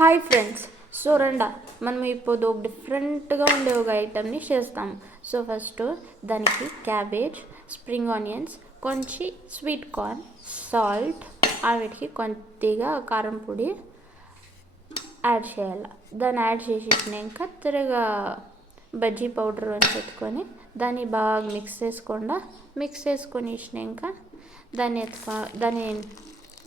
Hi friends. So రండా మనం ఇప్పుడు ఒక డిఫరెంట్గా ఉండే ఒక ఐటమ్ని చేస్తాము. సో ఫస్ట్ దానికి క్యాబేజ్, స్ప్రింగ్ ఆనియన్స్, కొంచెం స్వీట్ కార్న్, సాల్ట్, వీటికి కొద్దిగా కారం పొడి యాడ్ చేయాలి. దాన్ని యాడ్ చేసేసినాక తిరగా బజ్జీ పౌడర్ అని పెట్టుకొని దాన్ని బాగా మిక్స్ చేసుకొని ఇచ్చినాక దాన్ని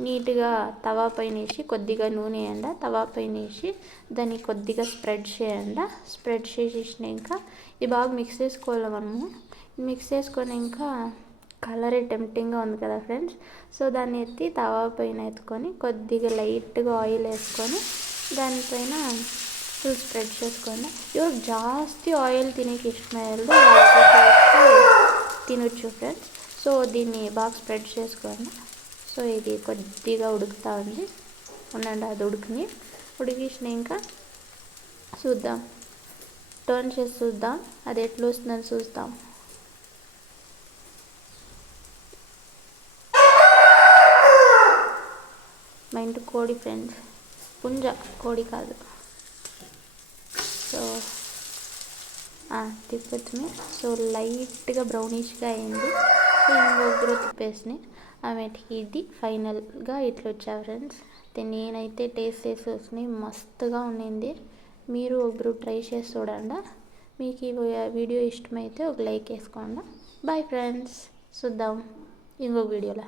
నీట్గా తవా పైన వేసి కొద్దిగా నూనె వేయండి. తవా పైన వేసి దాన్ని కొద్దిగా స్ప్రెడ్ చేసేసినాక ఇది బాగా మిక్స్ చేసుకోవాలి. మనము మిక్స్ చేసుకున్నాక కలర్ టెంప్టింగ్గా ఉంది కదా ఫ్రెండ్స్. సో దాన్ని ఎత్తి తవా పైన ఎత్తుకొని కొద్దిగా లైట్గా ఆయిల్ వేసుకొని దానిపైన ఫుల్ స్ప్రెడ్ చేసుకోండి. ఎవరు జాస్తి ఆయిల్ తినేకి ఇష్టమయ్యారు తినొచ్చు ఫ్రెండ్స్. సో దీన్ని బాగా స్ప్రెడ్ చేసుకోండి. సో ఇది కొద్దిగా ఉడుకుతూ ఉండండి. అది ఉడికినాక చూద్దాం, టర్న్ చేసి చూద్దాం అది ఎట్లా వస్తుందని చూద్దాం. మా ఇంటి కోడి ఫ్రెండ్స్, పుంజ కోడి కాదు. సో తిప్పొచ్చుని. సో లైట్గా బ్రౌనిష్గా అయింది. సో ఇంకొకరు తిప్పేసి ఆమెటికి ఇది ఫైనల్గా ఇట్లా వచ్చా ఫ్రెండ్స్. నేనైతే టేస్ట్ చేసి వచ్చినాయి, మస్తుగా ఉండింది. మీరు ఒకరు ట్రై చేసి చూడండి. మీకు ఈ వీడియో ఇష్టమైతే ఒక లైక్ వేసుకోండి. బాయ్ ఫ్రెండ్స్, చూద్దాం ఇంకొక వీడియోలో.